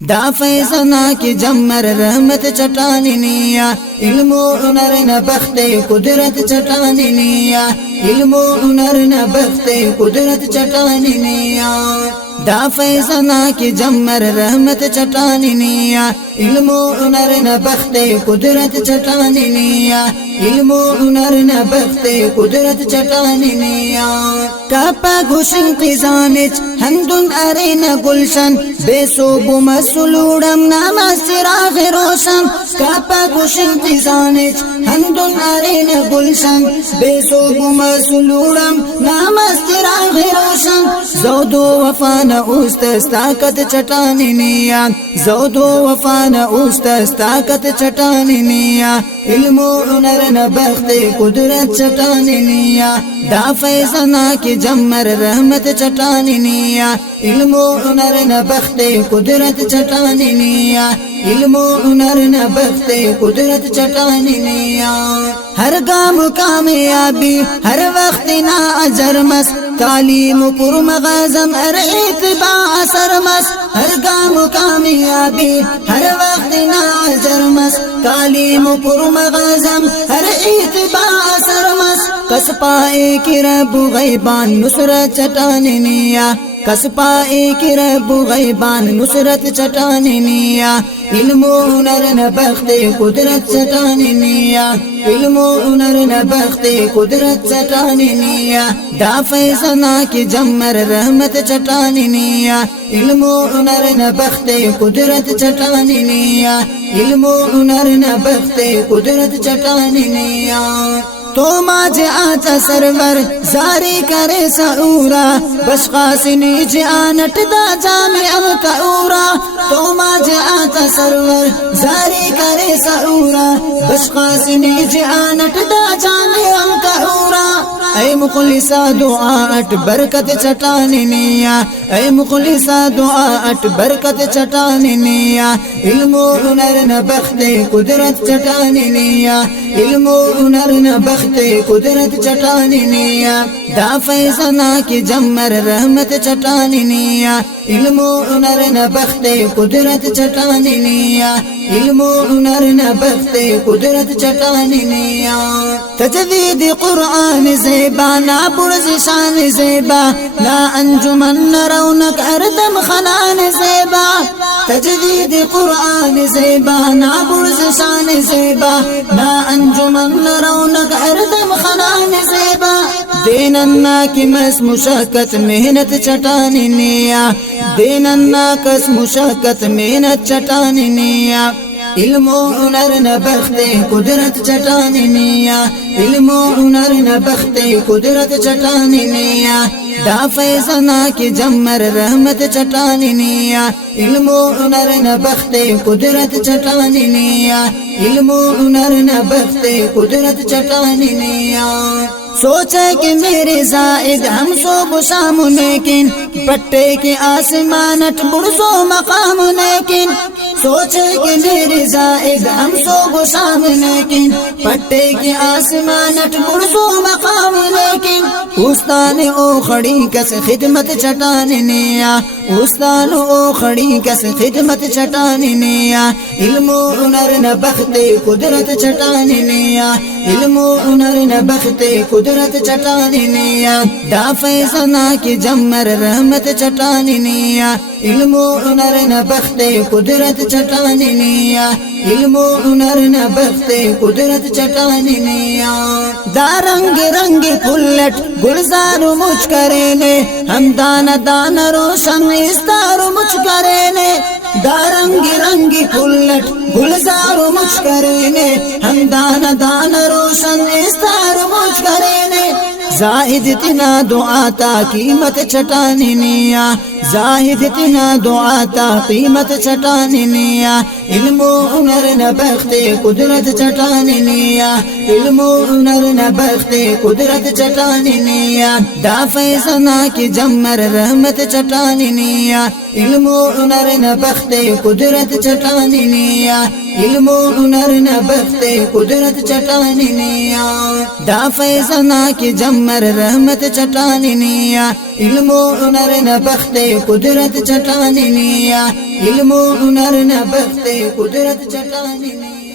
دا فیضنا کی جمر رحمت چٹانی نیا علم و ہنر نہ بخت قدرت چٹانی نیا علم و ہنر نہ بخت قدرت چٹانی نیا دا فیضنا کی جمر رحمت چٹانی نیا علم و ہنر نہ بخت قدرت چٹانی نیا علم و ہنر نہ بخت قدرت چٹانی نیا کپا گوشن قزانچ ہندن ارین گلشن بے صوب مسلوڑم نام سراغ روشن کپا گوشن قزانچ ہندن ارین گلشن بے صوب مسلوڑم نام سراغ روشن زود و وفان اوست استاکت چٹانی نیا زود و وفان اوست استاکت چٹانی نیا علم و ہنر نہ بخت قدرت چٹانی نیا دا فیضنا کی جمر رحمت چٹانی نیا علم و ہنر نہ بخت قدرت چٹانی نیا علم و ہنر نہ بخت قدرت چٹانی نیا ہر گام کامیابی ہر وقت نا اجرمس تعلیم پر مغازم ہر اتباع سرمس ہر گام کامیابی ہر وقت نا اجرمس تعلیم پر مغازم ہر اتباع سرمس کس پائے کہ رب غیبان نصرت چٹانی نیا کس پائے کہ رب غیبان نصرت چٹانی نیا علم و ہنر نہ بخت قدرت چٹانی نیا علم و ہنر نہ بخت قدرت چٹانی نیا دا فیضنا کی جمر رحمت چٹانی نیا علم و ہنر نہ بخت قدرت چٹانی نیا علم و ہنر نہ بخت قدرت چٹانی نیا تو ماج آتا سرور زاری کرے سعورا بشقاسنی جانٹ دا جامع تعورا تو ماج آتا سرور زاری کرے سعورا بشقاسنی جانٹ دا جامع تعورا اے مخلصا دعاء برکت چٹانی نیا اے مخلصا دعاء برکت چٹانی نیا علم و ہنر نہ بخت قدرت چٹانی نیا علم و ہنر نہ بخت قدرت چٹانی نیا دا فیضنا کی جمر رحمت چٹانی نیا علم و ہنر نہ بخت قدرت چٹانی نیا علم و ہنر نہ بخت قدرت چٹانی نیا تجوید قرآن زیبا نا برز شان زیبا نا انجمن رونق اردم خنان زیبا تجوید قرآن زیبا نا برز شان زیبا نا انجمن رونق اردم خنان زیبا دیننا کی مس مشقت محنت چٹانی نیا دیننا کس مشقت محنت چٹانی نیا علم و ہنر نہ بخت قدرت چٹانی نیا علم و ہنر نہ بخت قدرت چٹانی نیا دا فیضنا کی جمر رحمت چٹانی نیا علم و ہنر نہ بخت قدرت چٹانی نیا علم و ہنر نہ بخت قدرت چٹانی نیا سوچے کہ میرے زائد ہم سو بشام لیکن پٹے کے آسمانٹ برسو مقام لیکن سوچے کہ میرے زائد ہم سو بشام لیکن پٹے کے آسمانٹ برسو مقام لیکن استان او کھڑی کس خدمت چٹانی نیا استان او کھڑی کس خدمت چٹانی نیا علم و ہنر نہ بخت قدرت چٹانی نیا علم و ہنر نہ بخت قدرت چٹانی نیا دا فیضنا کی جمر رحمت چٹانی نیا علم و ہنر نہ بخت قدرت چٹانی نیا علم و ہنر نہ بخت قدرت چٹانی نیا دا رنگ رنگ پھلٹ گلزار مجھ کرے نے ہم دانا دانا روشن استار مجھ کرے نے دا رنگ رنگ پھلٹ گلزار مجھ کرے نے ہم دانا دانا روشن استار مجھ کرے نے زاہد تنا دعا تا قیمت چٹانی نیا زاہد تنا دعا تا قیمت چٹانی نیا علم و ہنر نہ بخت قدرت چٹانی نیا علم و ہنر نہ بخت قدرت چٹانی نیا دا فیضنا کی جمر رحمت چٹانی نیا علم و ہنر نہ بخت قدرت چٹانی نیا علم و هنر نه بخت قدرت چٹانی نیا دا فیضنا کی جمر رحمت چٹانی نیا علم و هنر نه بخت قدرت چٹانی نیا علم و هنر نه بخت قدرت چٹانی نیا